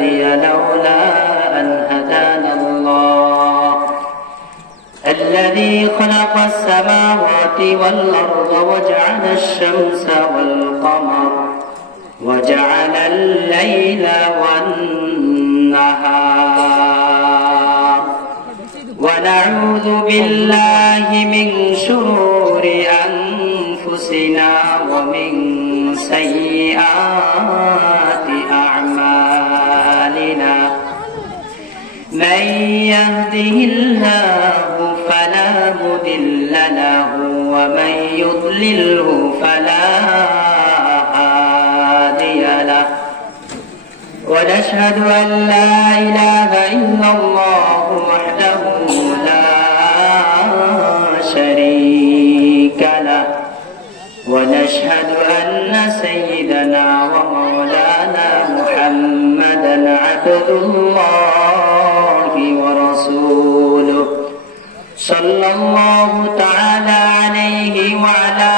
هادي لولا أن هدانا الله الذي خلق السماوات والأرض وجعل الشمس والقمر وجعل الليل والنهار ونعوذ بالله من شرور أنفسنا ومن سيئات أعمالنا من يهده الله فلا مضل له ومن يضلله فلا هادي له ونشهد أن لا إله إلا الله وحده لا شريك له ونشهد أن سيدنا ومولانا محمدا عبد الله ورسوله صلى الله تعالى عليه وعلى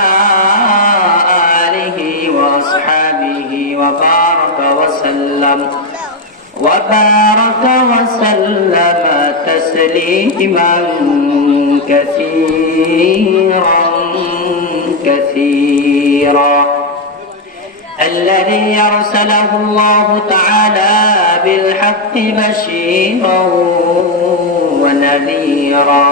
آله وأصحابه وبارك وسلم تسليما كثيرا الذي أرسله الله تعالى بالحق بشيرا ونذيرا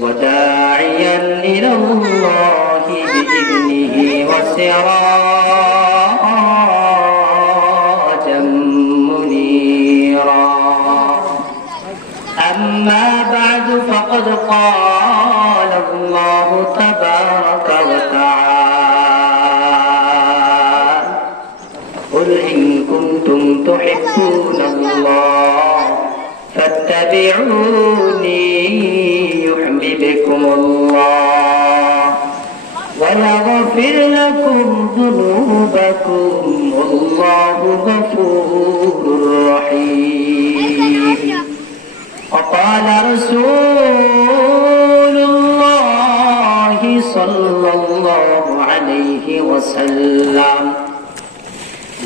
وداعيا إلى الله بإذنه وسراجا منيرا أما بعد فقد قال الله تبارك وتعالى قل إن كنتم تحبون الله فاتبعوني يحببكم الله ويغفر لكم ذنوبكم والله غفور رحيم وقال رسول الله صلى الله عليه وسلم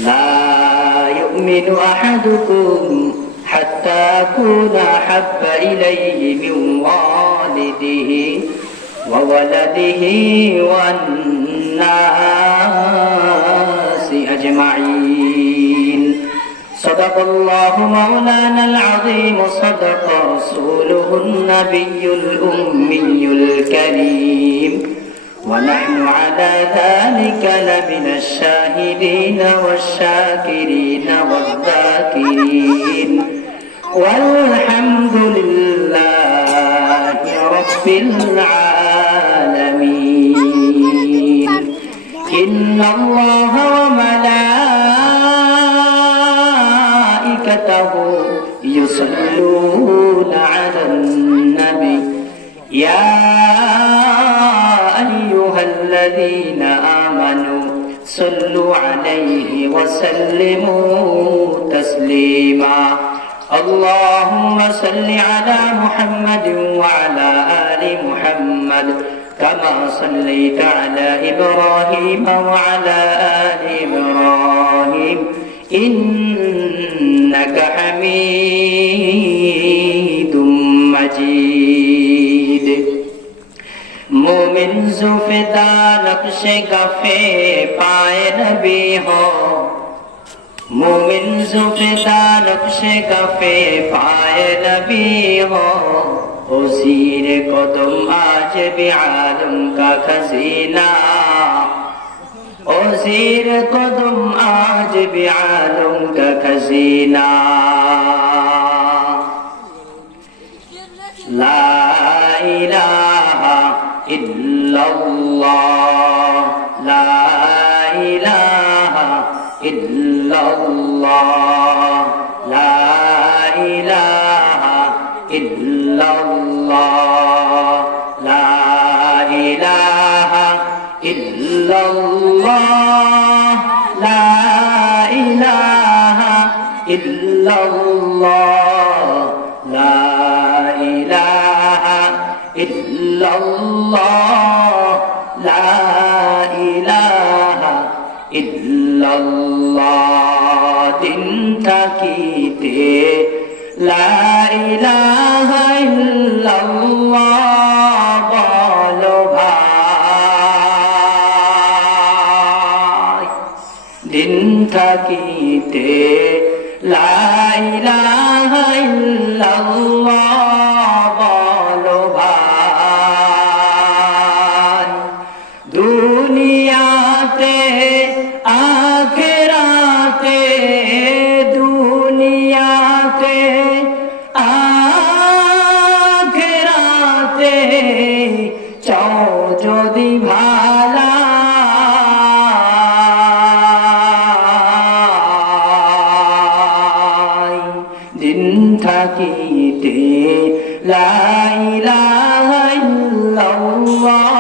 لا يؤمن أحدكم حتى أكون أحب إليه من والده وولده والناس أجمعين صدق الله مولانا العظيم صدق رسوله النبي الأمي الكريم ونحن على ذلك لمن الشاهدين والشاكرين والذاكرين والحمد لله رب العالمين إن الله وملائكته يصلون على النبي يا أيها الذين آمنوا صلوا عليه وسلموا تسليما اللهم صل على محمد وعلى آل محمد كما صليت على إبراهيم وعلى آل إبراهيم إنك حميد مجيد मोमिन जुफेदा नक्शे गफे पाए नबी हो मोमिन जुफेदा नक्शे गफे पाए नबी हो उसीर कदम आज भी आलम का खजीना उसीर कदम आज भी आलम का खजीना ला इलाहा इल्लल्लाह ला इलाहा इल्लल्लाह ला इलाहा इल्लल्लाह ला इलाहा इल्लल्लाह ला इलाहा इल्लल्लाह ला इलाहा इल्लल्लाह ला इलाहा इल्लल्लाह থাকিতে লা ইলাহা ইল্লাল্লাহ বলো ভাই, দিন থাকিতে লা ইলাহা ইল্লাল্লাহ বলো ভাই, দুনিয়াতে আখিরাতে, দুনিয়াতে আখিরাতে চাও যদি ভালা, দিন থাকিতে লা ইলাহা ইল্লাল্লাহ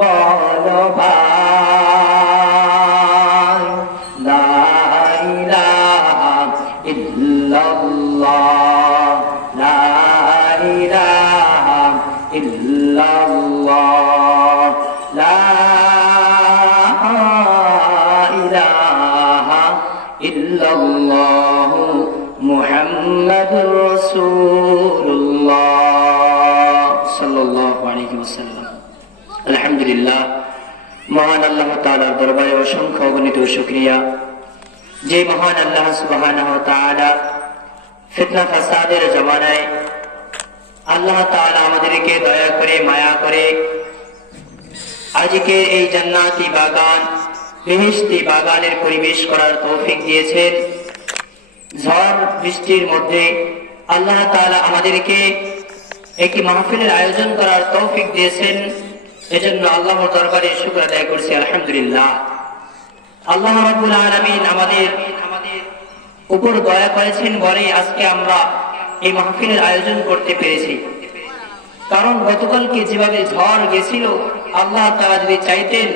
বলো ভাই, লা ইলাহা ইল্লাল্লাহ, লা ইলাহা ইল্লাল্লাহ, লা ইলাহা ইল্লাল্লাহ মুহাম্মাদুর রাসূলুল্লাহ সাল্লাল্লাহু আলাইহি ওয়াসাল্লাম। আলহামদুলিল্লাহ, মহান আল্লাহ তাআলার দরবারে অসংখ্য অগণিত শুকরিয়া, যে মহান আল্লাহ সুবহানাহু ওয়া তাআলা ফিতনা ফাসাদের জমানায় আল্লাহ তাআলা আমাদেরকে দয়া করে মায়া করে আজকে এই জান্নাতি বাগান, বেহেশতি বাগানের পরিবেশ করার তৌফিক দিয়েছেন। ঝড় বৃষ্টির মধ্যে আল্লাহ তাআলা আমাদেরকে একটি মাহফিলের আয়োজন করার তৌফিক দিয়েছেন। এজন্য আল্লাহর দরবারে শুকর আদায় করছি, আলহামদুলিল্লাহ। আল্লাহ রাব্বুল আলামিন আমাদের উপর দয়া করেছেন বলে আজকে আমরা এই মাহফিলের আয়োজন করতে পেরেছি। কারণ গতকালকে যেভাবে ঝড় গেছিল, আল্লাহ তাআলা যদি চাইতেন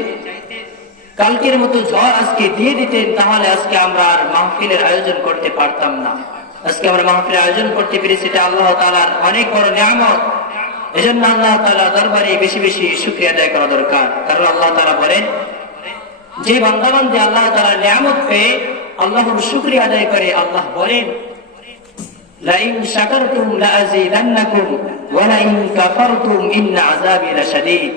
কালকের মতো ঝড় আজকে দিয়ে দিতেন, তাহলে আজকে আমরা আর মাহফিলের আয়োজন করতে পারতাম না। আজকে আমরা মাহফিলের আয়োজন করতে পেরেছি, এটা আল্লাহ তাআলার অনেক বড় নিয়ামত। এজন্য আল্লাহ তাআলা দরবারে বেশি বেশি শুকরিয়া আদায় করা দরকার। কারণ আল্লাহ তাআলা বলেন, যে বান্দাবান্দি আল্লাহ তাআলার নিয়ামত পেয়ে আল্লাহর শুকরিয়া আদায় করে, আল্লাহ বলেন লাইন শাকারতুম লাযীদান্নাকুম ওয়া লাইন কাফারতুম ইন্না আযাবি লাশাদীদ।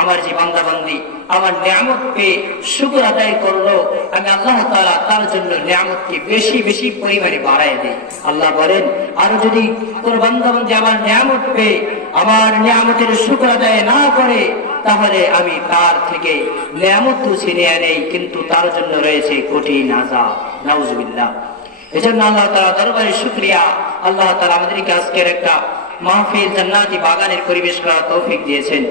আমার যে বান্দাবান্দি আমার নিয়ামত পেয়ে শুকর আদায় করলো, আমি আল্লাহ তাআলা তার জন্য নিয়ামতকে বেশি বেশি পরিমাণে বাড়ায় দেই। আল্লাহ বলেন, আর যদি তোর বান্দাবান্দি আমার নিয়ামত পেয়ে আমার নিয়ামতের শুকর আদায় না করে, তাহলে আমি তার থেকে নিয়ামত তো ছিনিয়ে নেই, কিন্তু তার জন্য রয়েছে কঠিন আযাব। নাউযুবিল্লাহ। এজন্য আল্লাহ তাআলা দরবারে শুকরিয়া, আল্লাহ তাআলা আমাদেরকে আজকের একটা মাহফিল জান্নাতি বাগানের পরিবেশ করার তৌফিক দিয়েছেন।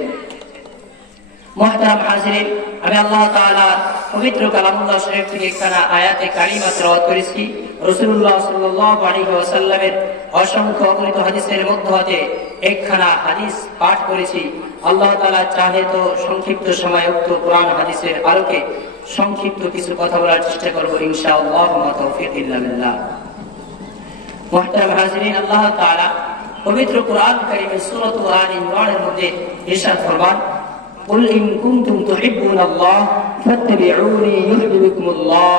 মুহতারাম হাজিরিন, আমি আল্লাহ তাআলার পবিত্র কালামুল্লাহ শরীফ থেকে একখানা আয়াতে কারিমা তেলাওয়াত করেছি। রাসূলুল্লাহ সাল্লাল্লাহু আলাইহি ওয়াসাল্লামের অসংখ্য অগণিত হাদিসের মধ্য হতে একখানা হাদিস পাঠ করেছি। আল্লাহ তাআলা চাহে তো সংক্ষিপ্ত সময়ে উক্ত কোরআন হাদিসের আলোকে সংক্ষিপ্ত কিছু কথা বলার চেষ্টা করব ইনশাআল্লাহ, মা তাওফীক ইল্লা বিল্লাহ। মুহতারাম হাজিরিন, আল্লাহ তাআলা পবিত্র কোরআন কারীমের সূরা আলে ইমরানের মধ্যে ইরশাদ ফরমান, قل إن كنتم تحبون الله فاتبعوني يحببكم الله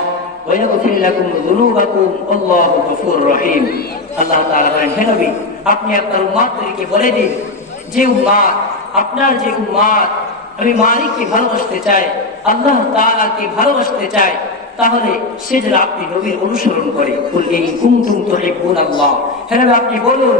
ويغفر لكم ذنوبكم والله غفور رحيم। আল্লাহ তাআলা বলেন, হে নবী, আপনি আপনার উম্মতদেরকে বলে দিন, যে উম্মত, আপনার যে উম্মত আমি মালিককে ভালোবাসতে চাই, আল্লাহ তাআলাকে ভালোবাসতে চাই, তাহলে সে যেন আপনি নবীর অনুসরণ করে। কুল ইন কুনতুম তুহিব্বুনাল্লাহ, হে নবী আপনি বলুন,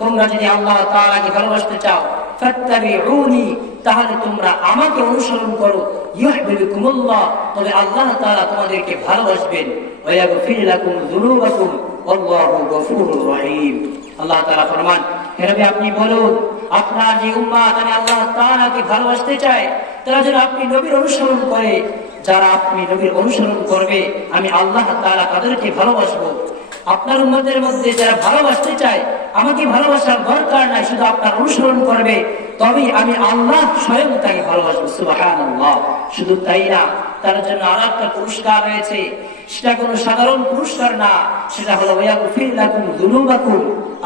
তোমরা যদি আল্লাহ তাআলাকে ভালোবাসতে চাও, ফাত্তাবিউনি, তাহলে তোমরা আমাকে অনুসরণ করো, ইউহিব্বুকুমুল্লাহ, তবে আল্লাহ তাআলা তোমাদেরকে ভালোবাসবেন, ওয়া ইয়াগফির লাকুম যুনুবাকুম আল্লাহু গফুরুর রহিম। আল্লাহ তাআলা ফরমান, হে নবী আপনি বলুন, আপনার যে উম্মত আমি আল্লাহ তাআলাকে ভালোবাসতে চাই, তারা যেন আপনি নবীর অনুসরণ করে। যারা আপনি নবীর অনুসরণ করবে, আমি আল্লাহ তাআলা তাদেরকে ভালোবাসবো। আপনার উম্মতের মধ্যে যারা ভালোবাসতে চায়, আমাকে ভালোবাসার দরকার নাই, শুধু আপনার অনুসরণ করবে, তবেই আমি আল্লাহ স্বয়ং তাকে ভালোবাসবো। সুবহানাল্লাহ। শুধু তাই না, তার জন্য আর একটা পুরস্কার রয়েছে। সেটা কোনো সাধারণ পুরস্কার না, সেটা হলো ওয়াগফির লাকুম যুনুবাকুম।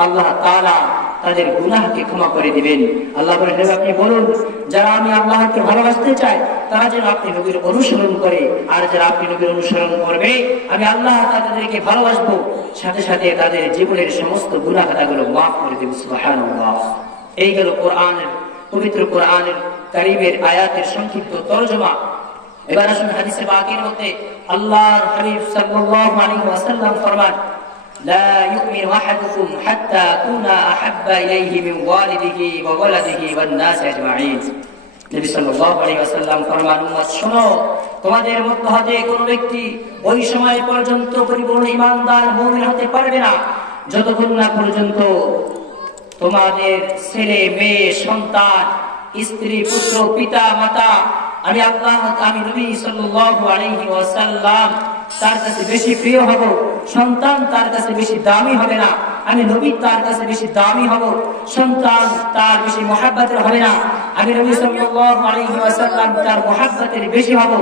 আল্লাহ তাআলা তাদের গুনাহকে ক্ষমা করে দিবেন। আল্লাহ বলেন, আপনি বলুন যারা আমি আল্লাহকে ভালোবাসতে চাই তারা যেন আপনি নবীর অনুসরণ করে, আর যারা আপনি নবীর অনুসরণ করবে আমি আল্লাহ তাদেরকে ভালোবাসবো, সাথে সাথে তাদের জীবনের সমস্ত গুনাহ খাতাগুলো মাফ করে দেব। সুবহানাল্লাহ। এই গেল কোরআনের, পবিত্র কোরআনের কারীমের আয়াতের সংক্ষিপ্ত তরজমা। এবার আসুন হাদিসে পাকের মধ্যে আল্লাহর হাবিব সাল্লাল্লাহু আলাইহি ওয়াসাল্লাম ফরমান, لا يؤمن أحدكم حتى أكون أحب إليه من والده وولده والناس أجمعين। নবী সাল্লাল্লাহু আলাইহি ওয়াসাল্লাম ফরমান, উম্মত শোনো, তোমাদের মধ্যে হতে কোন ব্যক্তি ওই সময় পর্যন্ত পরিপূর্ণ ঈমানদার মুমিন হতে পারবে না যতক্ষণ না পর্যন্ত তোমাদের ছেলে মেয়ে সন্তান স্ত্রী পুত্র পিতা মাতা আমি আল্লাহ আমি নবী সাল্লাল্লাহু আলাইহি ওয়াসাল্লাম তার কাছে বেশি প্রিয় হব, সন্তান তার কাছে বেশি দামি হবে না, আমি নবী তার কাছে বেশি দামি হব, সন্তান তার বেশি মহাব্বতের হবে না, আমি নবী সাল্লাল্লাহু আলাইহি ওয়াসাল্লাম তার মহাব্বতের বেশি হব,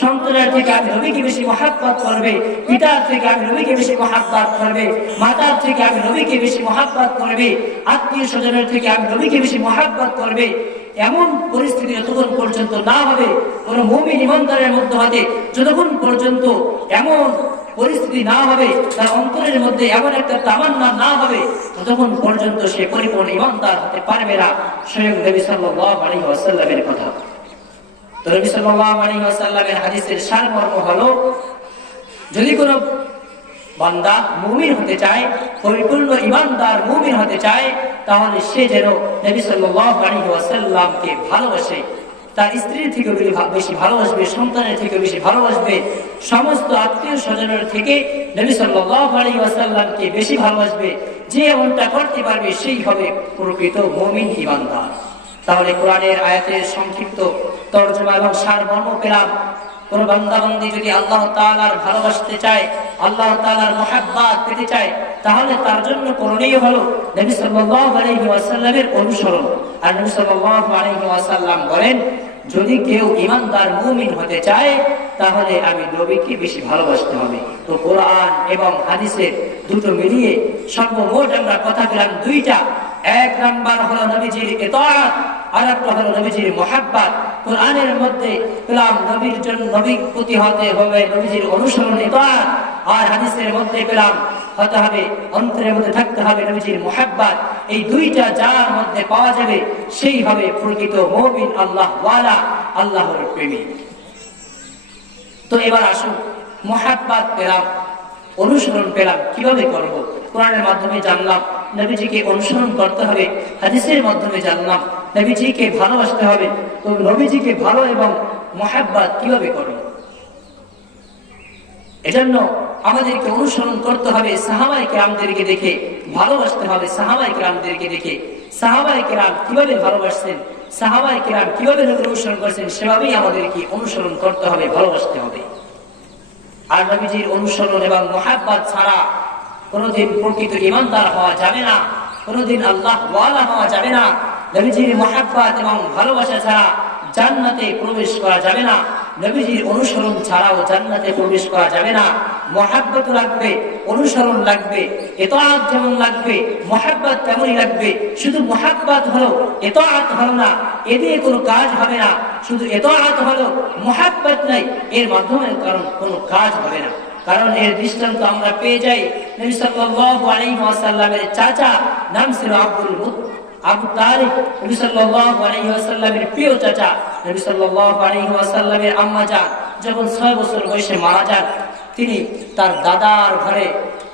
সন্তানের থেকে আমি নবীকে বেশি মহাব্বত করবে, পিতার থেকে আমি নবীকে বেশি মহাব্বত করবে, মাতার থেকে আমি নবীকে বেশি মহাব্বত করবে, আত্মীয় স্বজনের থেকে আমি নবীকে বেশি মহাব্বত করবে। এমন পরিস্থিতি যতক্ষণ পর্যন্ত না হবে কোন মুমিন ঈমানদারের মধ্যে হতে, যতক্ষণ পর্যন্ত এমন পরিস্থিতি না হবে, তার অন্তরের মধ্যে এমন একটা তামান্না না হবে, ততক্ষণ পর্যন্ত সে পরিপূর্ণ ঈমানদার হতে পারবে না। স্বয়ং নবী সাল্লাল্লাহু আলাইহি ওয়াসাল্লামের কথা। তো নবী সাল্লাল্লাহু আলাইহি ওয়াসাল্লামের হাদিসের সারমর্ম হলো, যদি কোনো বান্দা মুমিন হতে চায়, পরিপূর্ণ ঈমানদার মুমিন হতে চায়, তাহলে সে যেন নবী সাল্লাল্লাহু আলাইহি ওয়াসাল্লামকে ভালোবাসে, তার স্ত্রীর থেকে বেশি ভালোবাসবে, সন্তানের থেকে বেশি ভালোবাসবে, সমস্ত আত্মীয় স্বজনের থেকে নবী সাল্লাল্লাহু আলাইহি ওয়াসাল্লামকে বেশি ভালোবাসবে। যে এমনটা করতে পারবে সেই হবে প্রকৃত মুমিন ঈমানদার। তাহলে কোরআনের আয়াতের সংক্ষিপ্ত তরজমা এবং সারমর্ম পেলাম। কোন বান্দা বান্দী যদি আল্লাহ তাআলার ভালোবাসতে চায়, আল্লাহ তাআলার মুহাব্বত পেতে চায়, তাহলে তার জন্য করণীয় হলো নবী সাল্লাল্লাহু আলাইহি ওয়াসাল্লামের অনুসরণ। আর নবী সাল্লাল্লাহু আলাইহি ওয়াসাল্লাম বলেন, যদি কেউ ঈমানদার মুমিন হতে চায় তাহলে আমি নবীকে বেশি ভালোবাসতে হবে। তো কোরআন এবং হাদিসের দুটো মিলিয়ে সর্বমোট আমরা কথা পেলাম দুইটা। এক নাম্বার হলো নবীজির ইতাআত, আর একটা হলো নবীজির মুহাব্বত। কোরআনের মধ্যে পেলাম নবীর জন্য নবীর প্রতি হতে হবে নবীজির অনুসরণ ইতাআত, আর হাদিসের মধ্যে পেলাম হতে হবে অন্তরের মধ্যে থাকতে হবে নবীজির মুহাব্বত। এই দুইটা যার মধ্যে পাওয়া যাবে সেই হবে প্রকৃত মুমিন, আল্লাহ ওয়ালা, আল্লাহর প্রেমিক। তো এবার আসুন, মুহাব্বত পেলাম, অনুসরণ পেলাম, কিভাবে করব? কোরআনের মাধ্যমে জানলাম নবীজিকে অনুসরণ করতে হবে, হাদিসের মাধ্যমে জানলাম নবীজিকে ভালোবাসতে হবে। তো নবীজিকে ভালো এবং মুহাব্বত কিভাবে করব? এজন্য আমাদেরকে অনুসরণ করতে হবে সাহাবায়ে কেরামদেরকে দেখে, ভালোবাসতে হবে সাহাবায়ে কেরামদেরকে দেখে। সাহাবায়ে কেরাম কিভাবে ভালোবাসতেন, সাহাবায়ে কেরাম কিভাবে নবীর অনুসরণ করেছেন, সেভাবেই আমাদেরকে অনুসরণ করতে হবে, ভালোবাসতে হবে। আর নবীজির অনুসরণ এবং মুহাব্বত ছাড়া কোনদিন প্রকৃত ঈমানদার হওয়া যাবে না, কোনদিন আল্লাহ ওয়ালা হওয়া যাবে না। নবীজির মুহাব্বত এবং ভালোবাসা ছাড়া জান্নাতে প্রবেশ করা যাবে না, নবীজির অনুসরণ ছাড়াও জান্নাতে প্রবেশ করা যাবে না। মুহাব্বত লাগবে, অনুসরণ লাগবে, ইতাআত যেমন লাগবে মুহাব্বত তেমনই লাগবে। শুধু মুহাব্বত হলো, ইতাআত হলো না, এ দিয়ে কোনো কাজ হবে না। শুধু ইতাআত হলো, মুহাব্বত নাই, এর মাধ্যমে কারণ কোনো কাজ হবে না। কারণ এর দৃষ্টান্ত আমরা পেয়ে যাই, নবী সাল্লাল্লাহু আলাইহি ওয়াসাল্লামের চাচা নাম ছিল আবু তালিব, নবী সাল্লাল্লাহু আলাইহি ওয়াসাল্লামের প্রিয় চাচা। নবী সাল্লাল্লাহু আলাইহি ওয়াসাল্লামের আম্মা জান যখন 6 বছর বয়সে মারা যান, তিনি তার দাদার ঘরে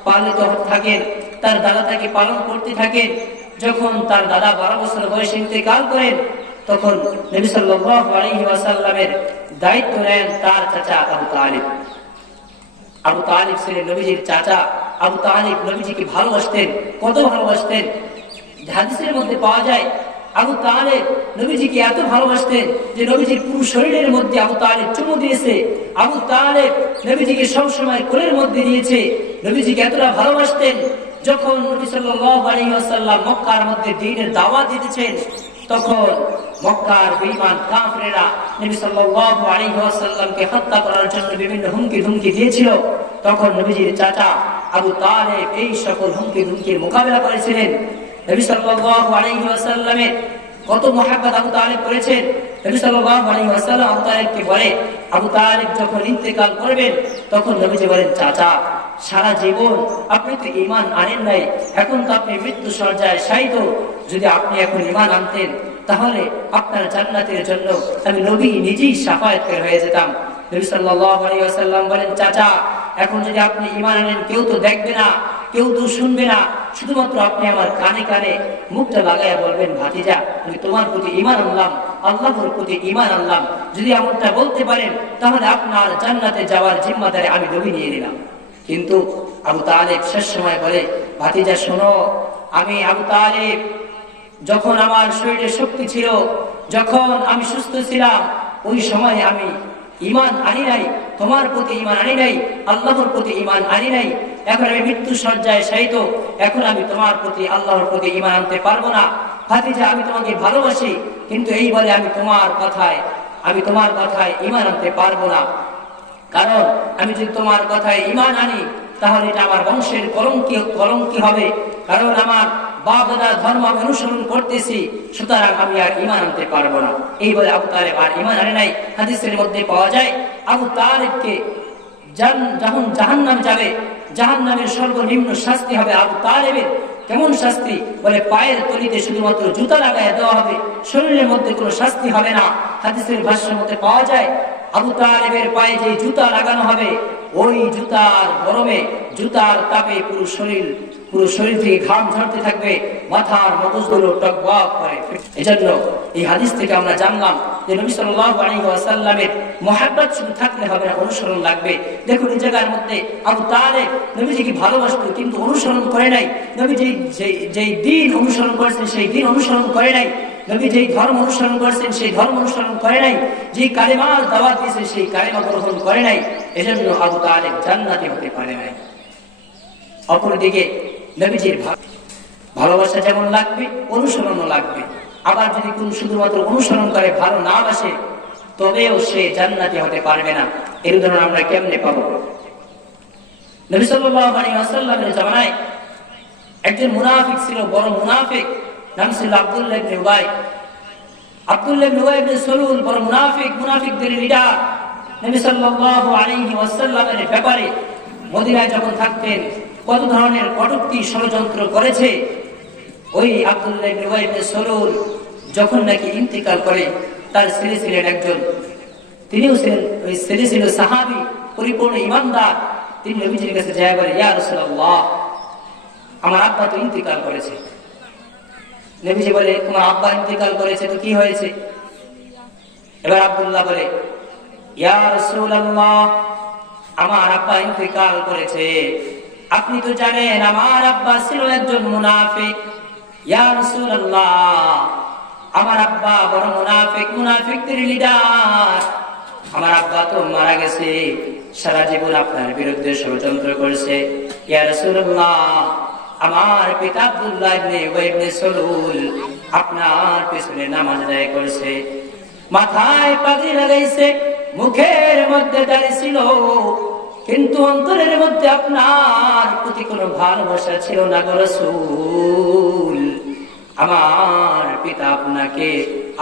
পালিত থাকেন, তার দাদা তাকে পালন করতে থাকেন। যখন তার দাদা 12 বছর বয়সে ইন্তেকাল করেন, তখন নবী সাল্লাল্লাহু আলাইহি ওয়াসাল্লামের দায়িত্ব নেন তার চাচা আবু তালিব। আবু তালিব ছিলেন নবীজির চাচা। আবু তালিব নবীজিকে ভালোবাসতেন, কত ভালোবাসতেন! হাদিসের মধ্যে পাওয়া যায় আবু তালিব নবীজিকে এত ভালোবাসতেন যে নবীজির পুরো শরীরের মধ্যে আবু তালিব চুমু দিয়েছে। আবু তালিব নবীজিকে সবসময় কোলের মধ্যে দিয়েছে। নবীজিকে এতটা ভালোবাসতেন, যখন নবী সাল্লাল্লাহু আলাইহি ওয়াসাল্লাম মক্কার মধ্যে দ্বীনের দাওয়াত দিতেছেন, তখন মক্কার বেঈমান কাফেররা নবী সাল্লাল্লাহু আলাইহি ওয়াসাল্লামকে হত্যা করার জন্য বিভিন্ন হুমকি ধমকি দিয়েছিল। তখন নবীজির চাচা আবু তালেব এই সকল হুমকি ধমকির মোকাবেলা করেছিলেন। নবী সাল্লাল্লাহু আলাইহি ওয়াসাল্লামের কত মহব্বত আবু তালেব করেছেন। নবী সাল্লাল্লাহু আলাইহি ওয়াসাল্লাম আবু তালেবকে বলে, আবু তালেব যখন ইন্তেকাল করবেন তখন নবীজি বলেন, চাচা সারা জীবন আপনি তো ঈমান আনেন নাই, এখন তো আপনি মৃত্যু সজ্জায় শায়িত, যদি আপনি এখন ঈমান আনতেন তাহলে আপনার জান্নাতের জন্য আমি নবী নিজেই শাফায়াতকারী হয়ে যেতাম। নবী সাল্লাল্লাহু আলাইহি ওয়াসাল্লাম বলেন, চাচা এখন যদি আপনি ঈমান আনেন কেউ তো দেখবে না, কেউ তো শুনবে না, শুধুমাত্র আপনি আমার কানে কানে মুখটা লাগাইয়া বলবেন, ভাতিজা আমি তোমার প্রতি ঈমান আনলাম, আল্লাহর প্রতি ঈমান আনলাম। যদি এমনটা বলতে পারেন তাহলে আপনার জান্নাতে যাওয়ার জিম্মাদারি আমি নবী নিয়ে নিলাম। কিন্তু আবু তালেব শেষ সময় বলে, ভাতিজা শোনো, আমি আবু তালেব যখন আমার শরীরে শক্তি ছিল, যখন আমি সুস্থ ছিলাম, ওই সময় আমি ঈমান আনি নাই, তোমার প্রতি ঈমান আনি নাই, আল্লাহর প্রতি ঈমান আনি নাই। এখন আমি মৃত্যু সজ্জায় শায়িত, এখন আমি তোমার প্রতি আল্লাহর প্রতি ঈমান আনতে পারবো না। ভাতিজা আমি তোমাকে ভালোবাসি, কিন্তু এই বলে আমি তোমার কথায় ঈমান আনতে পারবো না। কারণ আমি যদি তোমার কথায় ঈমান আনি তাহলে এটা আমার বংশের কলঙ্কি হবে। কারণ আমার বাপ দাদার ধর্ম আমি অনুসরণ করতেছি, সুতরাং আমি আর ঈমান আনতে পারবো না। এই বলে আবু তালেব আর ঈমান আনে নাই। হাদিসের মধ্যে পাওয়া যায় আবু তালেবকে যখন জাহান্নামে যাবে, জাহান্নামের সর্বনিম্ন শাস্তি হবে আবু তালেবের। কেমন শাস্তি? বলে পায়ের তলিতে শুধুমাত্র জুতা লাগাইয়া দেওয়া হবে, শরীরের মধ্যে কোনো শাস্তি হবে না। হাদিসের ভাষ্যের মধ্যে পাওয়া যায় আবু তালেবের পায়ে যে জুতা লাগানো হবে, ওই জুতার গরমে, জুতার তাপে পুরো শরীর থেকে ঘাম ঝরতে থাকবে, মাথার মগজগুলো টকবক করে। এজন্য এই হাদিস থেকে আমরা জানলাম যে নবী সাল্লাল্লাহু আলাইহি ওয়াসাল্লামের মহব্বত শুধু থাকলে হবে না, অনুসরণ লাগবে। দেখুন এই জায়গার মধ্যে আবু তালেব নবীজিকে ভালোবাসতো কিন্তু অনুসরণ করে নাই। নবী যেই দিন অনুসরণ করেছেন সেই দিন অনুসরণ করে নাই। নবী যেই ধর্ম অনুসরণ করেছেন সেই ধর্ম অনুসরণ করে নাই। যে কালেমার দাওয়াত দিয়েছে সেই কালেমা গ্রহণ করে নাই। এজন্য আবু তালেব জান্নাতি হতে পারে নাই। অপরদিকে নবীজির ভালোবাসা যেমন লাগবে, অনুসরণও লাগবে। আবার যদি কোন শুধুমাত্র অনুসরণ করে ভালো না বাসে, তবেও সে জান্নাতি হতে পারবে না। এর উদাহরণ আমরা কেমনে পাবো? নবী সাল্লাল্লাহু আলাইহি ওয়াসাল্লামের জামানায় একজন মুনাফিক ছিল, বড় মুনাফিক, নাম ছিল আব্দুল্লাহ ইবনে উবাই। আব্দুল্লাহ ইবনে উবাই ইবনে সালুল বড় মুনাফিক, মুনাফিকদের লিডার। নবী সাল্লাল্লাহু আলাইহি ওয়াসাল্লামের ব্যাপারে মদিনায় যখন থাকতেন কত ধরনের কটূক্তি ষড়যন্ত্র করেছে। ওই আব্দুল্লাহ ইবনে উবাই ইবনে সালুল যখন নাকি ইন্তেকাল করে, তার ছেলে ছিলেন একজন, তিনিও ছিলেন, ওই ছেলে ছিল সাহাবী, পরিপূর্ণ ঈমানদার। তিনি নবীজির কাছে যায় বলে, ইয়া রাসূলুল্লাহ, আমার আব্বা তো ইন্তেকাল করেছে। নবীজি বলে, তোমার আব্বা ইন্তেকাল করেছে তো কি হয়েছে? এবার আব্দুল্লাহ বলে, ইয়া রাসূলুল্লাহ, আমার আব্বা ইন্তেকাল করেছে, আপনি তো জানেন আমার আব্বা ছিল একজন মুনাফিক। ইয়া রাসূলুল্লাহ, আমার আব্বা বড় মুনাফিক, মুনাফিকদের লিডার। আমার আব্বা তো মারা গেছে, সারা জীবন আপনার বিরুদ্ধে ষড়যন্ত্র করেছে। ইয়া রাসূলুল্লাহ, আমার পিতা আব্দুল্লাহ ইবনে উবাই ইবনে সালুল আপনার পিছনে নামাজ আদায় করেছে, মাথায় পাগড়ি লাগাইছে, মুখের মধ্যে দাড়ি ছিল, কিন্তু অন্তরের মধ্যে আপনার প্রতি কোনো ভালোবাসা ছিল না গো রাসূল। আমার পিতা আপনাকে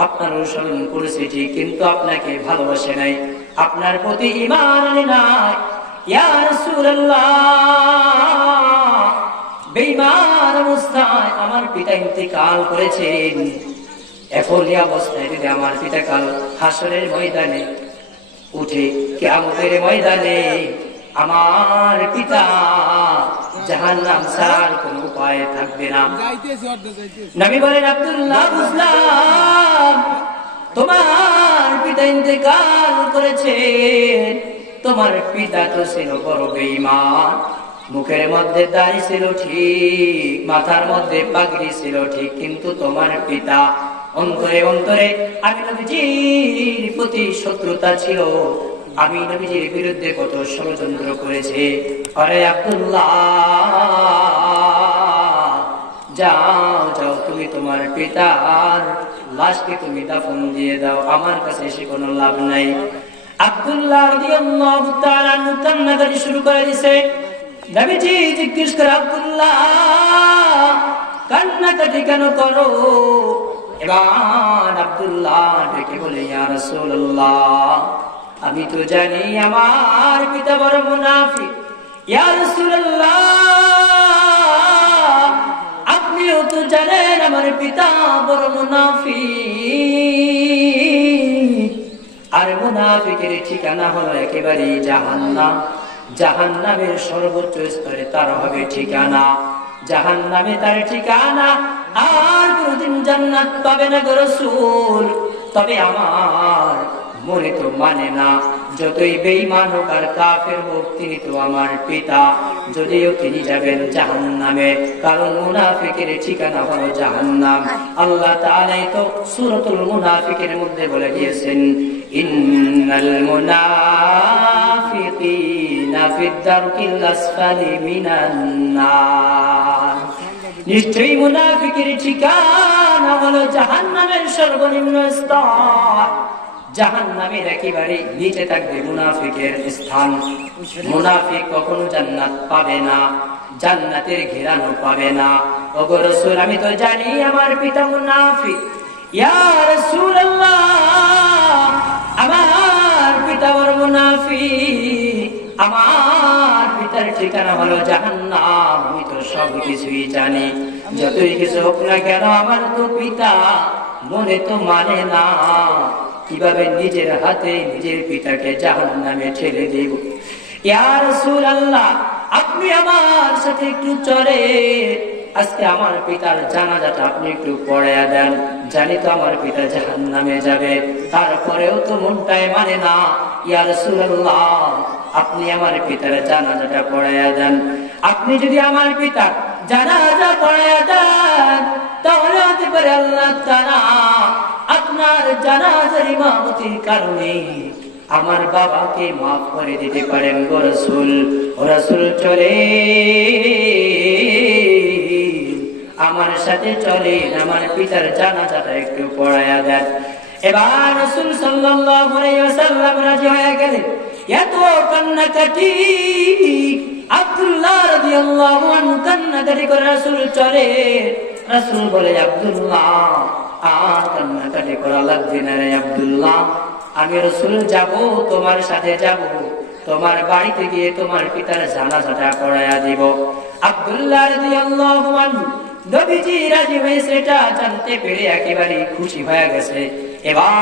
আপনার অনুসরণ করেছে ঠিক, কিন্তু আপনাকে ভালোবাসে নাই, আপনার প্রতি ঈমান আনে নাই। ইয়া রাসূলুল্লাহ, বেঈমান অবস্থায় আমার পিতা ইন্তেকাল করেছেন। এখন এই অবস্থায় যদি আমার পিতা কাল হাসরের ময়দানে উঠে, কিয়ামতের ময়দানে আমার পিতা জাহান্নাম ছাড়ার কোনো উপায় থাকবে না। নবী বলেন, আব্দুল্লাহ, বুঝলাম তোমার পিতা ইন্তেকাল করেছে, তোমার পিতা তো ছিল বড় বেঈমান, মুখের মধ্যে দাড়ি ছিল ঠিক, মাথার মধ্যে পাগড়ি ছিল ঠিক, কিন্তু তোমার পিতা অন্তরে অন্তরে আমি নবীজির প্রতি শত্রুতা ছিল, আমি নবীজির বিরুদ্ধে কত ষড়যন্ত্র করেছে। আরে আব্দুল্লাহ, যাও যাও তুমি তোমার পিতার লাশকে তুমি দাফন দিয়ে দাও, আমার কাছে এসে কোনো লাভ নাই। আব্দুল্লাহ রাদিয়াল্লাহু তাআলা কান্নাকাটি শুরু করে দিয়েছে। নবীজি জিজ্ঞেস করে, আব্দুল্লাহ কান্নাকাটি কেন করো? এবার আব্দুল্লাহ ডেকে বলে, ইয়া রাসূলুল্লাহ আমি তো জানি আমার পিতা বড় মুনাফিক। ইয়া রাসূলুল্লাহ আপনিও তো জানেন আমার পিতা বড় মুনাফিক। আর মুনাফিকের ঠিকানা হলো একেবারে জাহান্নাম। জাহান্নামের সর্বোচ্চ স্তরে তার হবে ঠিকানা, জাহান্নামে তার ঠিকানা, আর কোনদিন জান্নাত পাবে না গো রাসূল। তবে আমার মনে তো মানে না, যতই বেঈমান হোক আর কাফের হোক তিনি তো আমার পিতা, যদিও তিনি যাবেন জাহান্নামে, কারণ মুনাফিকের ঠিকানা হলো জাহান্নাম। আল্লাহ তাআলা তো সূরাতুল মুনাফিকের মধ্যে বলে দিয়েছেন, ইন্নাল মুনাফিকিনা ফিদ দারকিল আসফালি মিনান নার। নিশ্চয়ই মুনাফিকের ঠিকানা হলো জাহান্নামের সর্বনিম্ন স্তর। জাহান্নামের একেবারে নিচে থাকবে মুনাফিকের স্থান। মুনাফিক কখনো জান্নাত পাবে না, জান্নাতের ঘেরানো পাবে না। ওগো রাসূল আমি তো জানি আমার পিতা মুনাফিক। ইয়া রাসূলুল্লাহ আমার পিতা বড় মুনাফিক, আমার পিতার ঠিকানা হলো জাহান্নাম। আমি তো সব কিছুই জানি, যতই কিছু হোক না কেন আমার তো পিতা, মনে তো মানে না কিভাবে নিজের হাতে নিজের পিতাকে জাহান্নামে ঠেলে দেব। ইয়া রাসূলুল্লাহ আপনি আমার সাথে একটু চলে, আজকে আমার পিতার জানাজাটা আপনি একটু পড়ায়া দেন। জানি তো আমার পিতা জাহান্নামে যাবে, তারপরেও তো মনটাই মানে না। ইয়া রাসূলুল্লাহ আপনি আমার পিতার জানাজাটা পড়ায়া দেন। আপনি যদি আমার পিতার জানাজা পড়ায়া দেন, তাহলে হতে পারে আল্লাহ তাআলা আপনার জানাজার ইমামতির কারণে আমার বাবাকে মাফ করে দিতে পারেন গো রাসূল। ও রাসূল চলে আমার সাথে চলে, আমার পিতার জানাজাটা একটু পড়ায়া দেন। এবার রাসূল সাল্লাল্লাহু আলাইহি ওয়াসাল্লাম রাজি হয়ে গেলেন। এত কান্নাকাটি, আব্দুল্লাহ রাদিয়াল্লাহু আনহু কান্নাকাটি করে রাসূল চলে। রাসূল বলে, আব্দুল্লাহ আর কান্নাকাটি করা লাগবে না রে আব্দুল্লাহ, আমি রাসূল যাব, তোমার সাথে যাব, তোমার বাড়িতে গিয়ে তোমার পিতার জানাজাটা পড়ায়া দিব। আব্দুল্লাহ রাদিয়াল্লাহু আনহু নবীজি রাজি হয়েছে এটা জানতে পেরে একেবারে খুশি হয়ে গেছে। এবার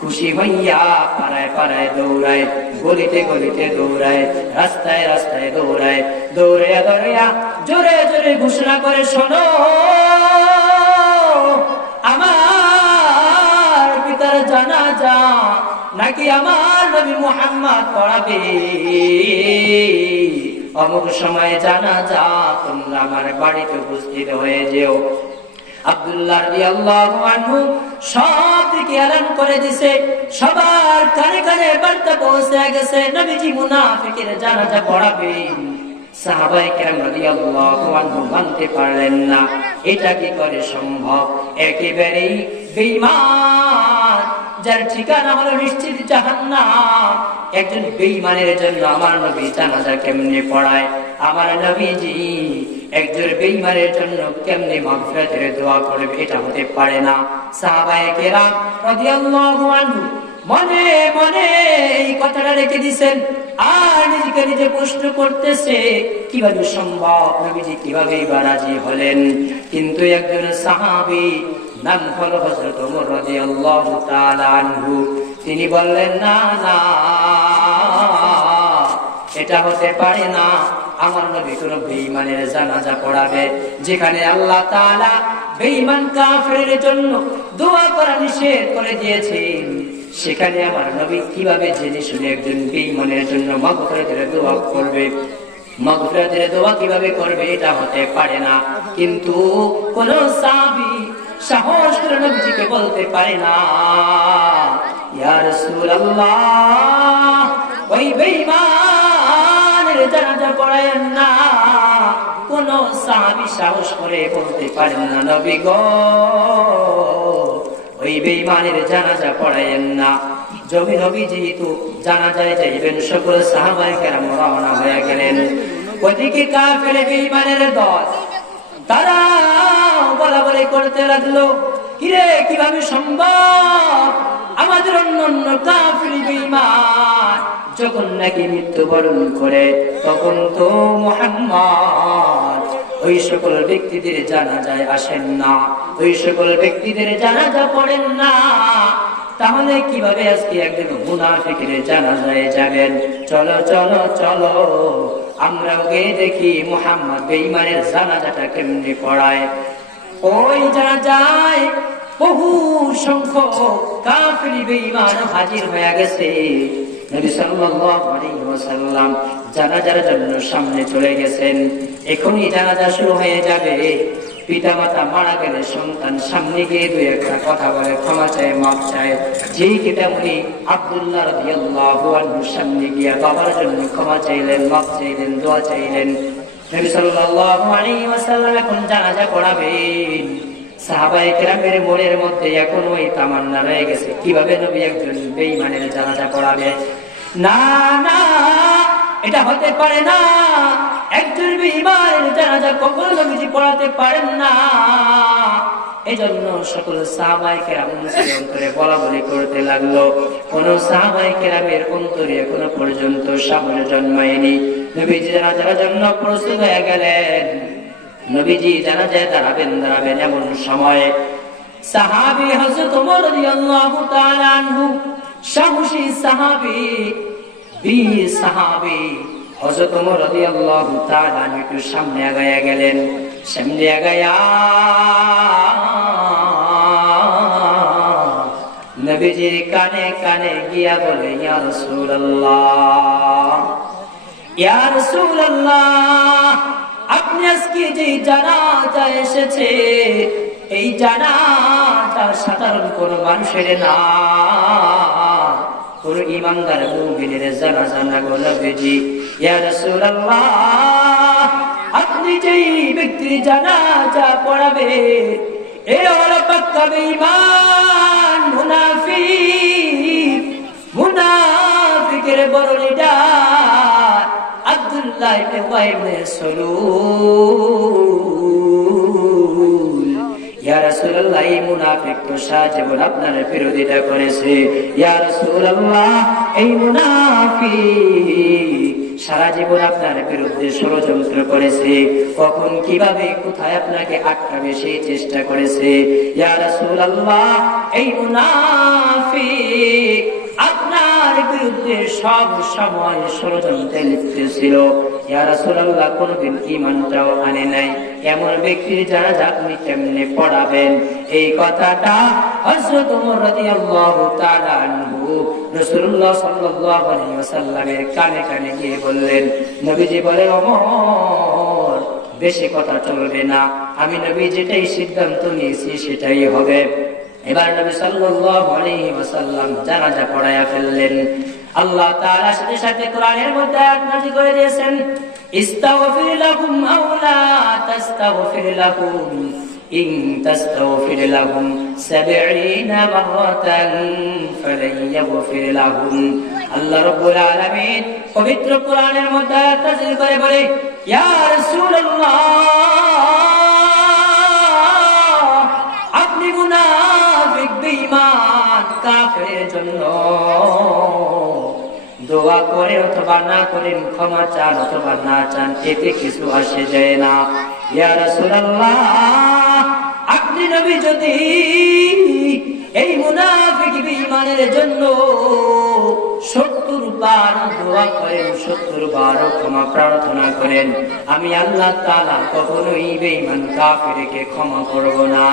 খুশি হইয়া পাড়ায় পাড়ায় দৌড়ায়, গলিতে গলিতে দৌড়ায়, রাস্তায় রাস্তায় দৌড়ায়, দৌড়াইয়া দৌড়াইয়া জোরে জোরে ঘোষণা করে, শোনো আমার পিতার জানাজা নাকি আমার নবী মুহাম্মদ পড়াবে, অমুক সময় জানাজা, তোমরা আমার বাড়িতে উপস্থিত হয়ে যেও। আব্দুল্লাহ রাদিয়াল্লাহু আনহু সব দিকে এলান করে দিছে, সবার কানে কানে বার্তা পৌঁছে গেছে নবীজি মুনাফিকের জানাজা পড়াবেন। সাহাবায়ে কেরাম রাদিয়াল্লাহু আনহুম মানতে পারলেন না, এটা কি করে সম্ভব? একেবারেই বেঈমান, যার ঠিকানা হলো নিশ্চিত জাহান্নাম, একজন বেঈমানের জন্য আমার নবী জানাজা কেমনে পড়ায়? আমার নবীজি একজন বেঈমানের জন্য কেমনে মাগফিরাতের দোয়া করবে? এটা হতে পারে না। সাহাবায়ে কেরাম রাদিয়াল্লাহু আনহু মনে মনে এই কথাটা রেখে দিয়েছেন, আর নিজেকে নিজে প্রশ্ন করতেছে কিভাবে সম্ভব, নবীজি কিভাবে রাজি হলেন? কিন্তু একজন সাহাবী নাম হলো হযরত ওমর রাদিয়াল্লাহু তাআলা আনহু, তিনি বললেন, না না এটা হতে পারে না, আমার নবী কোন বেঈমানের জানাজা পড়াবে যেখানে আল্লাহ তাআলা বেঈমান কাফেরের জন্য দোয়া করা নিষেধ করে দিয়েছেন, সেখানে আমার নবী কিভাবে জেনে শুনে একজন বেঈমানের জন্য মাগফিরাতের দোয়া করবে? মাগফিরাতের দোয়া কিভাবে করবে? এটা হতে পারে না। কিন্তু কোন সাহাবী সাহস করে নবীজিকে বলতে পারে না, ইয়া রাসূলুল্লাহ ওই বেঈমানের জানাজা পড়ায়েন না, সাহস করে বলতে পারেন না, নবী গো ওই বেঈমানের জানাজা পড়ায়েন না। নবী যেহেতু জানাজায় যাইবেন, সকল সাহাবায়ে কেরাম রওনা হয়ে গেলেন। ওদিকে কাফের বেঈমানের দল তারা বলাবলি করতে লাগলো, কিরে কিভাবে সম্ভব আমাদের অন্য কাফের বেঈমান যখন নাকি মৃত্যুবরণ করে তখন তো মুহাম্মদ ওই সকল ব্যক্তিদের জানাজায় আসেন না, ওই সকল ব্যক্তিদের জানাজা পড়েন না, তাহলে কিভাবে আজকে একজন মুনাফিকের জানাজায় যাবেন? চলো চলো চলো আমরা গিয়ে দেখি মুহাম্মদ বেঈমানের জানাজাটা কেমনে পড়ায়। ওই জানাজায় বহু সংখ্যক কাফির বেঈমান হাজির হয়ে গেছে। নবী সাল্লাল্লাহু আলাইহি ওয়াসাল্লাম জানাজার জন্য সামনে চলে গেছেন। এখনই জানাজা শুরু হয়ে যাবে। পিতামাতা মারা গেলে সন্তান সামনে গিয়ে দুই একটা কথা বলে, ক্ষমা চায়, মাপ চায়। যেই কিতাবুনি আব্দুল্লাহ রাদিয়াল্লাহু আনহু সামনে গিয়ে বাবার জন্য ক্ষমা চাইলেন, মাপ চাইলেন, দোয়া চাইলেন। নবী সাল্লাল্লাহু আলাইহি ওয়াসাল্লাম এখন জানাজা পড়াবেন। সাহাবায়ে কেরামের মনের মধ্যে এখন ওই তামান্না রয়ে গেছে, কিভাবে নবী একজন বেঈমানের জানাজা পড়াবে। না না, এটা হতে পারে না, একজন বেঈমানের জানাজা কখনো নবীজি পড়াতে পারেন না। এজন্য সকল সাহাবায়ে কেরাম অন্তরে বলাবলি করতে লাগলো। কোন সাহাবায়ে কেরামের অন্তরে এখনো পর্যন্ত সাহস জন্মায়নি। নবীজি জানাজার জন্য প্রস্তুত হয়ে গেলেন। নবীজি জানাজায় দাঁড়াবেন এমন সময় সাহাবী হযরত ওমর রাদিয়াল্লাহু তাআলা আনহু, সাহসী সাহাবী, বীর সাহাবী হযরত ওমর রাদিয়াল্লাহু তাআলা আনহু একটু সামনে আগায়া গেলেন। সামনে আগায়া নবীজির কানে কানে গিয়া বলে, ইয়া রাসূলুল্লাহ, ইয়া রাসূলুল্লাহ, আপনি আজকে যে জানাজা এসেছে, এই জানাজা সাধারণ কোন মানুষের না, কোন ইমানদার মুমিনের জানাজা না গো নবীজি। ইয়া রাসূলুল্লাহ, আপনি যেই ব্যক্তির জানাজা পড়াবে এ হলো পাক্কা বেঈমান, মুনাফিক, মুনাফিকের বড় লিডার আব্দুল্লাহ ইবনে উবাই ইবনে সালুল। ইয়া রাসূলুল্লাহ, এই মুনাফিক তো সারা জীবন আপনার বিরোধিতা করেছে। ইয়া রাসূলুল্লাহ, এই মুনাফিক সারা জীবন আপনার বিরুদ্ধে ষড়যন্ত্র করেছে, কখন কিভাবে কোথায় আপনাকে আটকাবে সেই চেষ্টা করেছে। ইয়া রাসূলুল্লাহ, এই মুনাফিক আপনার বিরুদ্ধে সব সময় ষড়যন্ত্রে লিপ্ত ছিল। ইয়া রাসূলুল্লাহ, কোনদিন ঈমানটাও আনে নাই, এমন ব্যক্তির জানাজা আপনি কেমনে পড়াবেন? এই কথাটা হযরত ওমর রাদিয়াল্লাহু তাআলা আনহু রাসূলুল্লাহ সাল্লাল্লাহু আলাইহি ওয়াসাল্লামের কানে কানে গিয়ে বললেন। নবীজি বলে, ওমর, বেশি কথা চলবে না, আমি নবী যেটাই সিদ্ধান্ত নিয়েছি সেটাই হবে। এবার নবী সাল্লাল্লাহু আলাইহি ওয়াসাল্লাম জানাজা পড়ায়া ফেললেন। আল্লাহ তাআলা সাথে সাথে কোরআনের মধ্যে আয়াত নাযিল করে দিয়েছেন, ইস্তাগফির লাহুম আও লা তাস্তাগফির লাহুম ইন তাস্তাগফির লাহুম 70 মাররাতান ফালান ইয়াগফির লাহুম। আল্লাহ রাব্বুল আলামিন পবিত্র কোরআনের মধ্যে আয়াত নাযিল করে বলে, ইয়া রাসূলুল্লাহ, আপনি মুনাফিক, বেঈমান, কাফেরের জন্য দোয়া করে অথবা না করেন, ক্ষমা চান অথবা না চান, এতে কিছু আসে যায় না। ইয়া রাসূলুল্লাহ, আপনি নবী যদি এই মুনাফিক বেঈমানের জন্য 70 বার দোয়া করেন, 70 বার ক্ষমা প্রার্থনা করেন, আমি আল্লাহ তাআলা কখনোই বেঈমান কাফেরকে ক্ষমা করব না।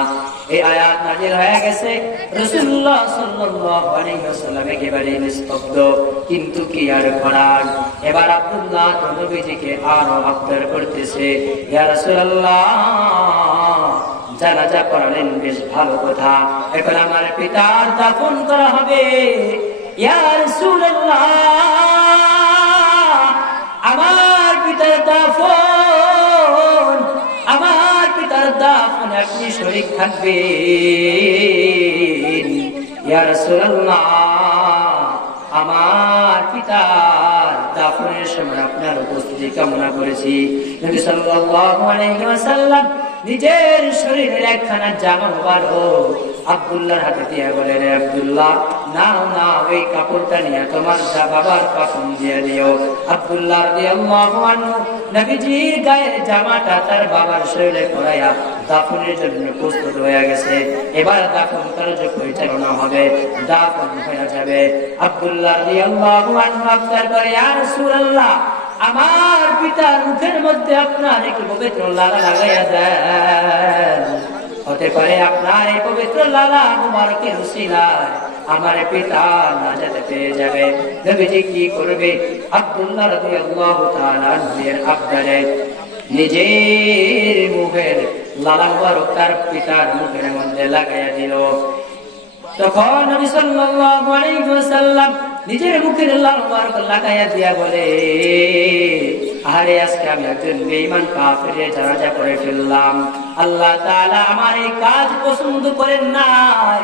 এই আয়াত নাযিল হয়ে গেছে। রাসূলুল্লাহ সাল্লাল্লাহু আলাইহি ওয়াসাল্লাম একেবারে নিস্তব্ধ, কিন্তু কি আর করার। এবার আব্দুল্লাহ নবীজিকে আরো আবদার করতেছে, ইয়া রাসূলুল্লাহ, জানাজা পড়ালেন, বেশ ভালো কথা, এখন আমার পিতার দাফন করা হবে। ইয়া রাসূলুল্লাহ, আমার পিতার দাফন আমার আপনি শরীক থাকবেন। ইয়া রাসূলুল্লাহ, আমার পিতার দাফনের সময় আপনার উপস্থিতি কামনা করেছি। নবী সাল্লাল্লাহু আলাইহি ওয়াসাল্লাম নিজের শরীরের একখানা জামা মুবারক আব্দুল্লাহর হাতে দিয়ে বলেন, আব্দুল্লাহ নাও নাও, এই কাপড়টা নিয়ে তোমার বাবার কাফন দিয়ে দিও। আব্দুল্লাহ রাদিয়াল্লাহু আনহু নবীজির গায়ের জামাটা তার বাবার শরীরে পরাইয়া দাফনের জন্য প্রস্তুত হয়ে গেছে। এবার দাফন কার্য পরিচালনা হবে, দাফন হয়ে যাবে। আব্দুল্লাহ রাদিয়াল্লাহু আনহু আবদার করে, ইয়া রাসূলুল্লাহ, আমার পিতার মুখের মধ্যে আপনার একটু পবিত্র লালা লাগাইয়া দেন। হতে পারে আপনার এই পবিত্র লালা মুবারকের উসিলায় আমার পিতা নাজাত পেয়ে যাবে। নবীজি কি করবে? আব্দুল্লাহ রাদিয়াল্লাহু তাআলা আনহুর আবদারে নিজের মুখের লালা মুবারক তার পিতার মুখের মধ্যে লাগাইয়া দিল। তখন নবী সাল্লাল্লাহু আলাইহি ওয়াসাল্লাম নিজের মুখের লালা মুবারক লাগাইয়া দিয়া বলে, আরে আজকে আমি একজন বেঈমান কাফিরের জানাজা করে ফেললাম। আল্লাহ তাআলা আমার এই কাজ পছন্দ করেন নাই।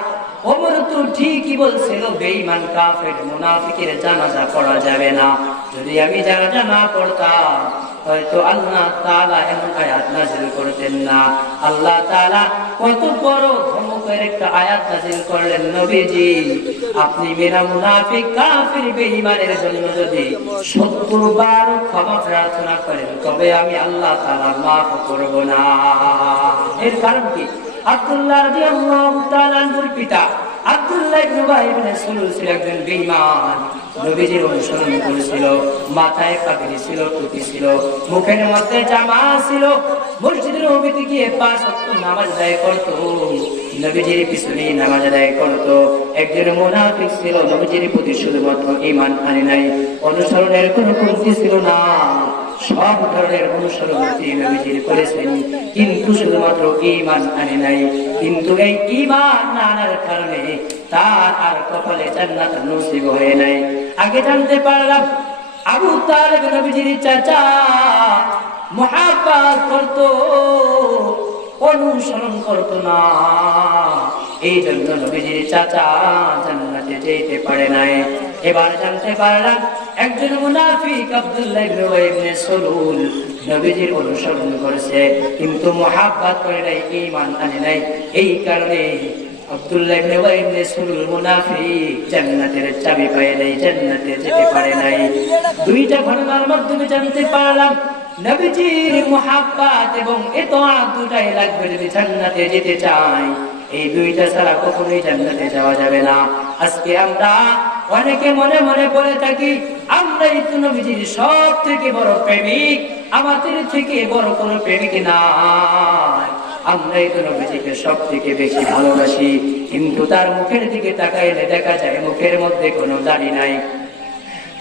ওমর তো ঠিকই বলছিল, বেঈমান কাফের মুনাফিকের জানাজা পড়া যাবে না। যদি আমি জানাজা না পড়তাম হয়তো আল্লাহ তাআলা এমন আয়াত নাযিল করতেন না। আল্লাহ তাআলা কত বড় ধমকের একটা আয়াত নাযিল করলেন, নবীজি আপনি মেরা মুনাফিক কাফির বেঈমানের জন্য যদি 70 বার ক্ষমা প্রার্থনা করেন তবে আমি আল্লাহ তাআলা মাফ করব না। এর কারণ কি? আব্দুল্লাহ রাদিয়াল্লাহু তাআলা আনহুর পিতা আব্দুল্লাহ ইবনে উবাই ইবনে সালুল ছিল একজন বেঈমান। নবীজির অনুসরণ করেছিল, মাথায় পাগড়ি ছিল, টুপি ছিল, মুখের মধ্যে জামা ছিল, মসজিদের নববীতে গিয়ে 5 ওয়াক্ত নামাজ আদায় করত, নবীজির পিছনে নামাজ আদায় করত। একজন মুনাফিক ছিল, নবীজির প্রতি শুধুমাত্র ঈমান আনে নাই, অনুসরণের কোনো কমতি ছিল না, সব ধরনের অনুসরণ নবীজির করেছেন, কিন্তু শুধুমাত্র ঈমান আনে নাই। কিন্তু এই ঈমান না আনার কারণে তার আর কপালে জান্নাত নসিব হয়ে নাই। আগে জানতে পারলাম আবু তালেব নবীজির চাচা, মুহাব্বত করত, অনুসরণ করত না, এই জন্য নবীজির চাচা জান্নাতে যেতে পারে নাই। এবার জানতে পারলাম একজন মুনাফিক আব্দুল্লাহ ইবনে উবাই ইবনে সালুল নবীজির অনুসরণ করেছে, কিন্তু মুহাব্বত করে নাই, ঈমান আনে নাই। এই কারণে আব্দুল্লাহ ইবনে উবাই ইবনে সালুল মুনাফিক জান্নাতের চাবি পায় নাই, জান্নাতে যেতে পারে নাই। দুইটা ঘটনার মাধ্যমে জানতে পারলাম নবীজির মুহাব্বত এবং ইতাআত দুটাই লাগবে যদি জান্নাতে যেতে চাই। এই দুইটা ছাড়া কখনোই জান্নাতে যাওয়া যাবে না। আজকে আমরা অনেকে মনে মনে বলে থাকি আমরাই তো নবীজির সব থেকে বড় প্রেমিক, আমাদের থেকে বড় কোনো প্রেমিক নাই, আমরাই তো নবীজিকে সব থেকে বেশি ভালোবাসি। কিন্তু তার মুখের দিকে তাকাইলে দেখা যায় মুখের মধ্যে কোনো দাড়ি নাই,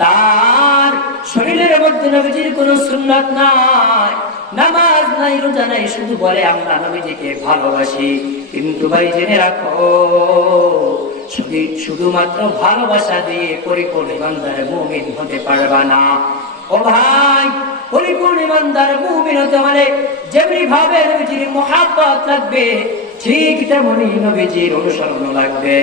তার শরীরের মধ্যে নবীজির কোনো সুন্নাত নাই, নামাজ নাই, রোজা নাই, শুধু বলে আমরা নবীজিকে ভালোবাসি। কিন্তু ভাই জেনে রাখো, শুধুমাত্র ভালোবাসা দিয়ে পরিপূর্ণ ইমানদার মুমিন হতে পারবা না। ও ভাই, পরিপূর্ণ ইমানদার মুমিন হতে হলে যেমনি ভাবে নবীজির মুহাব্বত লাগবে, ঠিক তেমনি নবীজির অনুসরণ লাগবে।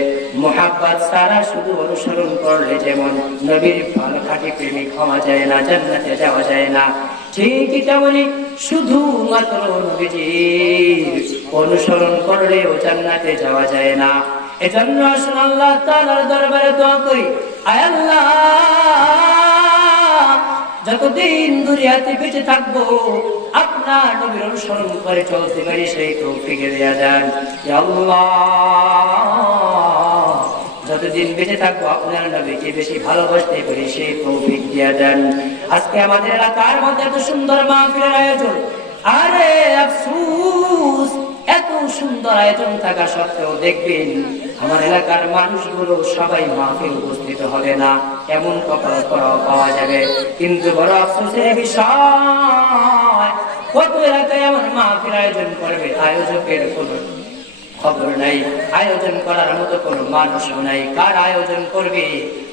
মুহাব্বত ছাড়া শুধু অনুসরণ করলে যেমন নবীর ভালো খাঁটি প্রেমিক হওয়া যায় না, জান্নাতে যাওয়া যায় না, ঠিক তেমনি শুধুমাত্র নবীজির অনুসরণ করলেও জান্নাতে যাওয়া যায় না। এজন্য আসুন আল্লাহ তাআলার দরবারে দোয়া করি, আয় আল্লাহ, যতদিন দুনিয়াতে বেঁচে থাকবো আপনার নবীর অনুসরণ করে চলতে পারি সেই তৌফিক দেয়া দেন। ইয়া আল্লাহ, যতদিন বেঁচে থাকবো আপনার নবীকে বেশি ভালোবাসতে পারি সেই তৌফিক দেয়া দেন। আজকে আমাদের এলাকার মধ্যে এত সুন্দর মাহফিলের আয়োজন, আরে আফসোস এত সুন্দর আয়োজন থাকা সত্ত্বেও দেখবেন আমার এলাকার মানুষগুলো সবাই মাহফিল উপস্থিত হবে না, এমন কপাল পাওয়া যাবে। কিন্তু বড় আফসোসের বিষয়, কত এলাকায় এমন মাহফিল আয়োজন করবে, আয়োজকের কোনো খবর নাই, আয়োজন করার মতো কোনো মানুষও নাই। কার আয়োজন করবে?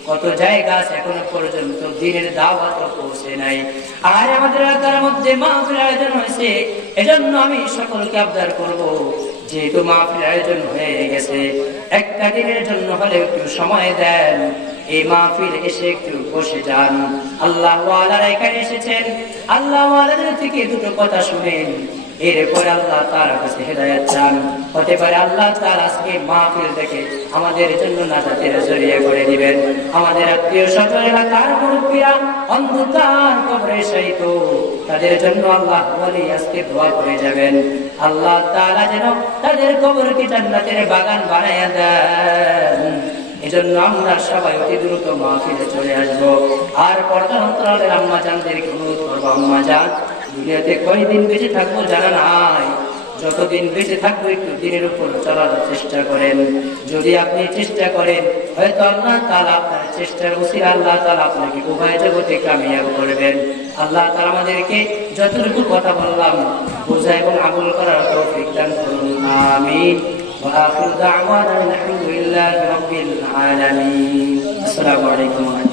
কত জায়গা আছে এখনো পর্যন্ত দিনের দাওয়াত পৌঁছে নাই। আর আমাদের এলাকার মধ্যে মাহফিল আয়োজন হয়েছে, এজন্য আমি সকলকে আবদার করব, যেহেতু মাহফিল আয়োজন হয়ে গেছে, একটা দিনের জন্য হলে একটু সময় দেন, এই মাহফিল এসে একটু বসে যান। আল্লাহ ওয়ালারা এখানে এসেছেন, আল্লাহ ওয়ালাদের থেকে দুটো কথা শুনেন, এরপরে আল্লাহ তাআলার কাছে হেদায়েত চান। হতে পারে আল্লাহ তাআলা আজকে মাহফিল থেকে আমাদের জন্য নাজাতের জরিয়া করে দিবেন। আমাদের আত্মীয় স্বজন এলাকার মুরব্বীরা অন্ধকার কবরে শায়িত, তাদের জন্য আল্লাহ ওয়ালি আজকে দোয়া করে যাবেন, আল্লাহ তাআলা যেন তাদের কবরকে জান্নাতের বাগান বানায়া দেন। এজন্য আমরা সবাই অতি দ্রুত মাহফিলে চলে আসবো। আর পর্দার অন্তরালের আম্মা জানদেরকে অনুরোধ করবো, আম্মা জান, দুনিয়াতে কয়দিন বেঁচে থাকবো জানা নাই, যতদিন বেঁচে থাকবো একটু দিনের উপর চলার চেষ্টা করেন। যদি আপনি চেষ্টা করেন, হয়তো আল্লাহ তাআলা আপনার চেষ্টার উসিলা আল্লাহ তাআলা আপনাকে উভয় জগতে কামিয়াব করবেন। আল্লাহ তাআলা আমাদেরকে যতটুকু কথা বললাম বোঝা এবং আমল করার তৌফিক দান করুন, আমিন। ওয়া আখিরু দাওয়ানা আলহামদুলিল্লাহি রাব্বিল আলামিন। আসসালামু আলাইকুম।